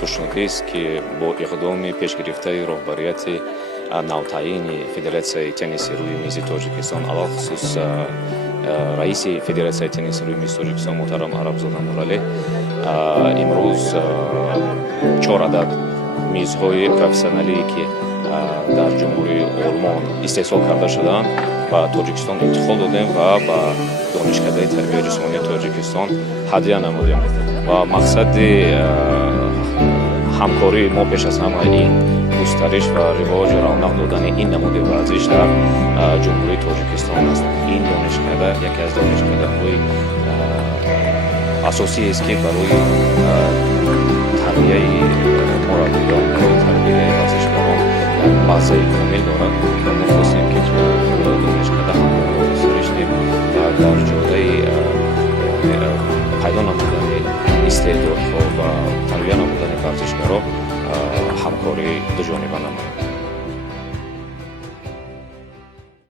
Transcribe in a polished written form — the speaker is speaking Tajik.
хушнудист ки бо иқдоми пешгирифтаи роҳбарияти навтаини Федератсияи тенниси рӯи мизи Тоҷикистон алахусус раиси Федератсияи тенниси рӯи мизи Тоҷикистон муҳтарам Арабзода Нуралӣ имрӯз 4 адад мизҳои профессионалие ки дар ҷумҳурии Олмон истеҳсол карда шуданд ба Тоҷикистон интиқол додем ва ба донишкадаи тарбияи ҷисмонии Тоҷикистон ҳадия намудем ва мақсади ҳамкории мо пеш аз ҳама ин густариш ва ривоҷи равнақ додани ин намуди варзиш дар ҷумҳурии Тоҷикистон аст. Ин донишкада яке аз донишкадаҳои асосиест ки барои тарбияи мураббиён, барои тарбияи варзишгарон базаи комил дорад ва мо хостем ки то донишкада ҳамкорӣ густариштем ва дар ҷодаи пайдо намудани истеъдодҳо ва тарбия намудани варзишгаро ҳамкорӣ дуҷониба намоем.